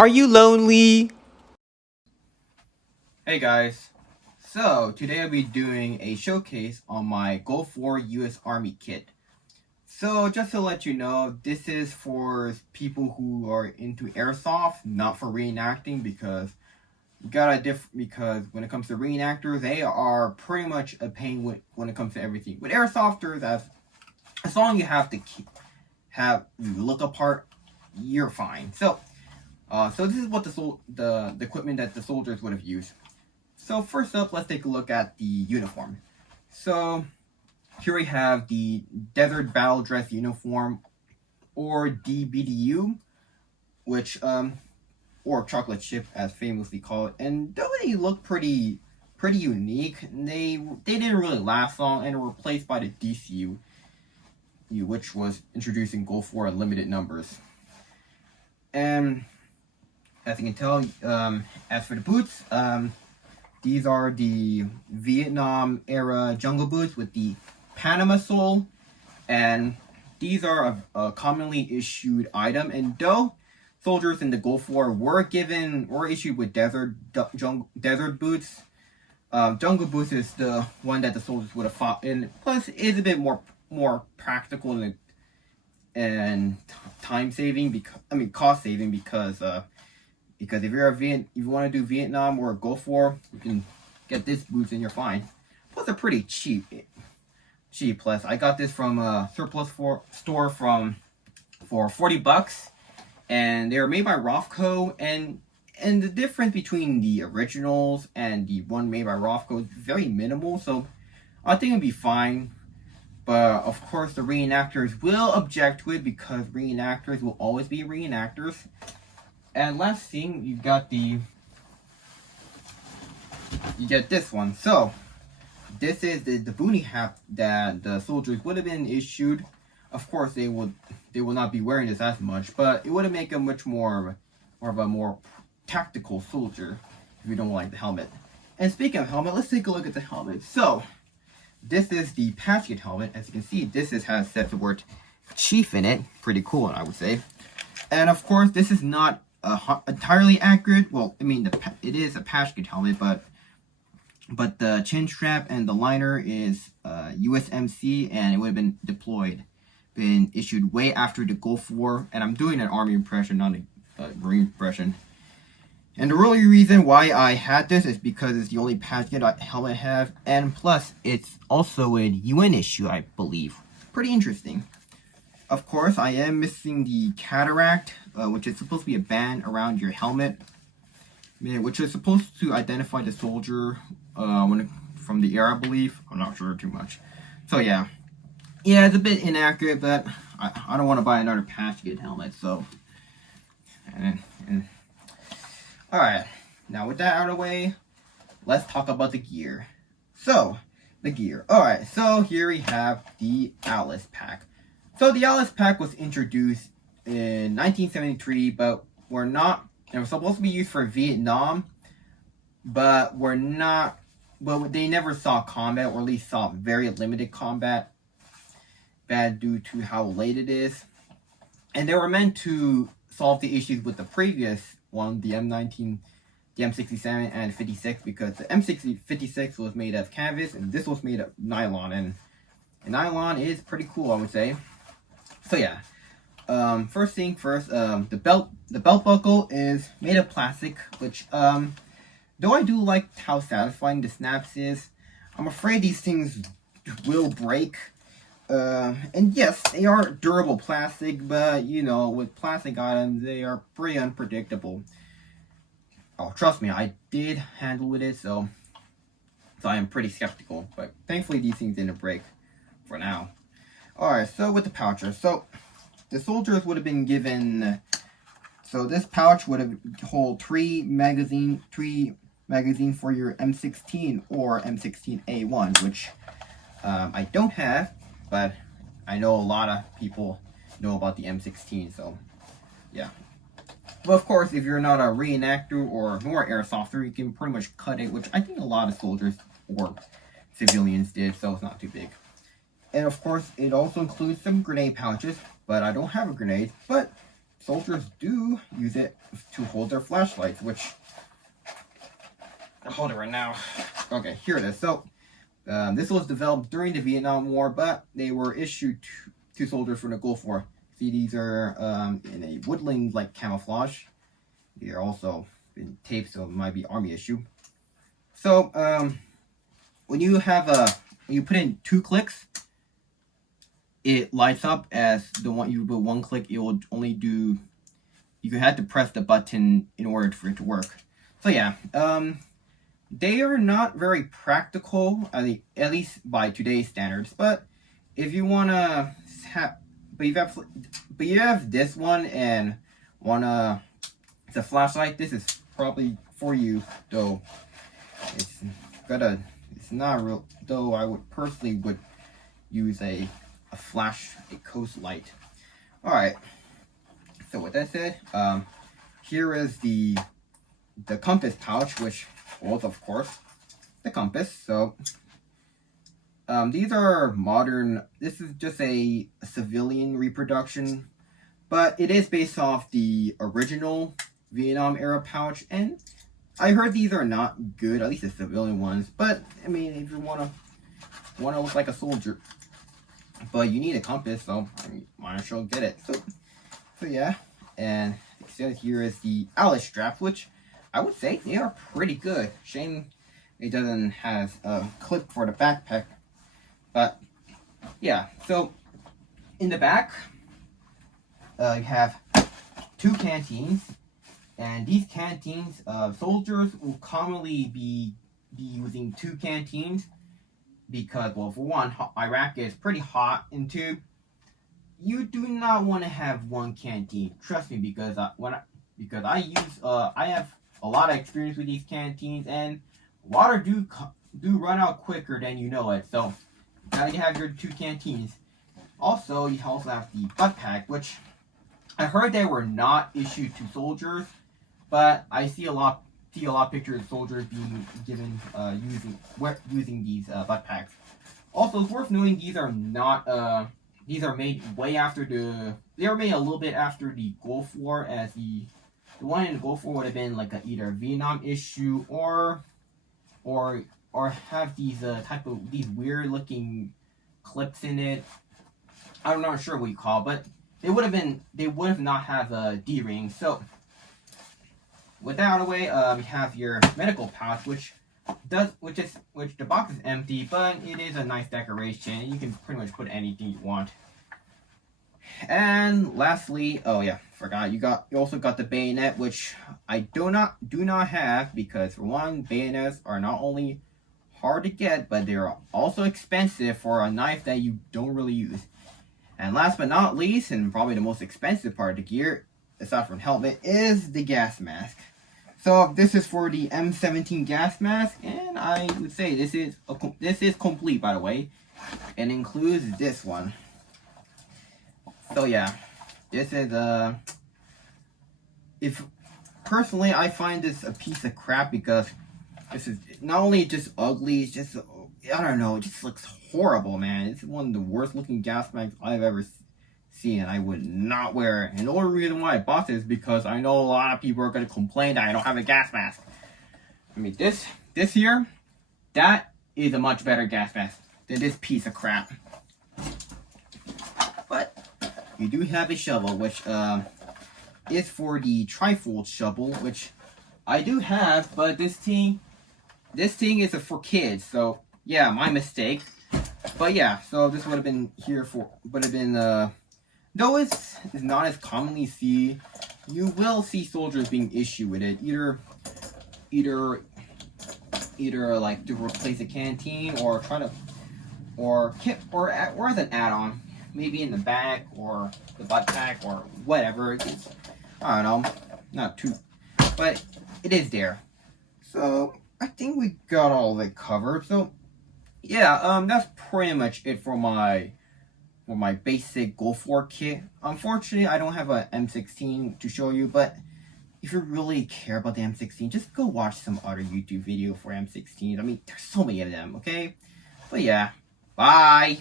Are you lonely? Hey guys, so today I'll be doing a showcase on my Gulf War US Army kit. So just to let you know, this is for people who are into airsoft, not for reenacting because you gotta because when it comes to reenactors, they are pretty much a pain when it comes to everything. With airsofters, as long as you have to have you look apart, you're fine. So this is what the equipment that the soldiers would have used. So first up, let's take a look at the uniform. So here we have the Desert Battle Dress Uniform, or DBDU, which or chocolate chip as famously called. And though they look pretty unique, they didn't really last long and were replaced by the DCU, which was introducing Gulf War in limited numbers. And as you can tell, as for the boots, these are the Vietnam era jungle boots with the Panama sole, and these are a commonly issued item. And though soldiers in the Gulf War were issued with desert boots, jungle boots is the one that the soldiers would have fought in. Plus, it's a bit more practical and time saving cost saving because if if you want to do Vietnam or Gulf War, you can get this boots and you're fine. Plus, they're pretty cheap. Plus, I got this from a surplus store for $40, and they were made by Rothco. And the difference between the originals and the one made by Rothco is very minimal. So I think it'd be fine. But of course, the reenactors will object to it because reenactors will always be reenactors. And last thing, you get this one. So this is the boonie hat that the soldiers would have been issued. Of course, they will not be wearing this as much, but it would have made them much more of a more tactical soldier if you don't like the helmet. And speaking of helmet, let's take a look at the helmet. So this is the Patriot helmet. As you can see, has the word chief in it. Pretty cool, I would say. And of course, this is not entirely accurate. Well, I mean, it is a Patriot helmet, but the chin strap and the liner is USMC, and it would have been issued way after the Gulf War. And I'm doing an Army impression, not a Marine impression. And the really reason why I had this is because it's the only Patriot helmet I have, and plus it's also a UN issue, I believe. Pretty interesting. Of course, I am missing the cataract, which is supposed to be a band around your helmet, which is supposed to identify the soldier from the air, I believe. I'm not sure too much. So yeah, it's a bit inaccurate, but I don't want to buy another Patriot helmet. So, all right. Now with that out of the way, let's talk about the gear. So the gear. All right. So here we have the Atlas pack. So the Atlas pack was introduced in 1973, but it was supposed to be used for Vietnam, but they never saw combat, or at least saw very limited combat, due to how late it is. And they were meant to solve the issues with the previous one, the M19, the M67 and 56, because the M56 was made of canvas and this was made of nylon, and nylon is pretty cool, I would say. So yeah, first thing first, the belt buckle is made of plastic, which though I do like how satisfying the snaps is, I'm afraid these things will break. And yes, they are durable plastic, but with plastic items, they are pretty unpredictable. Oh, trust me, I did handle with it, so I am pretty skeptical. But thankfully, these things didn't break for now. Alright, so with the pouches. So, the soldiers would have been given... So, this pouch would have hold three magazine for your M16 or M16A1, which I don't have, but I know a lot of people know about the M16, so yeah. But of course, if you're not a reenactor or more airsofter, you can pretty much cut it, which I think a lot of soldiers or civilians did, so it's not too big. And of course, it also includes some grenade pouches, but I don't have a grenade. But soldiers do use it to hold their flashlights, which I'll hold it right now. Okay, here it is. So this was developed during the Vietnam War, but they were issued to soldiers from the Gulf War. See, these are in a woodland-like camouflage. They're also been taped, so it might be army issue. So when you put in 2 clicks, it lights up as the one. You put 1 click, it will only do. You have to press the button in order for it to work. So yeah, they are not very practical, at least by today's standards. But if you wanna have, but you have this one and wanna, it's a flashlight. This is probably for you, though. It's not real. Though I would personally use a coast light. All right. So with that said, here is the compass pouch, which was, of course, the compass. So these are modern. This is just a civilian reproduction, but it is based off the original Vietnam era pouch, and I heard these are not good, at least the civilian ones. But I mean, if you wanna look like a soldier, but you need a compass, so I mean, might as well get it. So yeah, and here is the outlet strap, which I would say they are pretty good. Shame it doesn't have a clip for the backpack, but yeah. So in the back, you have 2 canteens, and these canteens, soldiers will commonly be using 2 canteens because, well, for one, Iraq is pretty hot, and 2, you do not want to have 1 canteen. Trust me, because I have a lot of experience with these canteens, and water do run out quicker than you know it. So you gotta have your 2 canteens. Also, you also have the butt pack, which I heard they were not issued to soldiers, but I see a lot of pictures of soldiers being given using these butt packs. Also, it's worth noting these are not these are made way after they were made a little bit after the Gulf War, as the one in the Gulf War would have been like either a Vietnam issue or have these these weird looking clips in it. I'm not sure what you call it, but they would have not have a D-ring. So with that out of the way, you have your medical pouch, which the box is empty, but it is a nice decoration. You can pretty much put anything you want. And lastly, oh yeah, forgot, you also got the bayonet, which I do not have, because for one, bayonets are not only hard to get, but they're also expensive for a knife that you don't really use. And last but not least, and probably the most expensive part of the gear, aside from helmet, is the gas mask. So this is for the M17 gas mask, and I would say this is complete, by the way. It includes this one. So yeah, this is if personally I find this a piece of crap, because this is not only just ugly, it's just, I don't know, it just looks horrible, man. It's one of the worst looking gas masks I've ever seen, and I would not wear it. And the only reason why I bought this is because I know a lot of people are going to complain that I don't have a gas mask. I mean, this here, that is a much better gas mask than this piece of crap. But you do have a shovel, which is for the trifold shovel, which I do have, but this thing is for kids, so yeah, my mistake. But yeah, so this would have been though it's not as commonly seen, you will see soldiers being issued with it, either like to replace a canteen, or or as an add-on, maybe in the bag or the butt pack or whatever. It's, I don't know, not too, but it is there. So I think we got all of it covered. So yeah, that's pretty much it for my basic Gulf War kit. Unfortunately, I don't have a M16 to show you, but if you really care about the M16, just go watch some other YouTube video for M16s. I mean, there's so many of them, okay? But yeah, bye!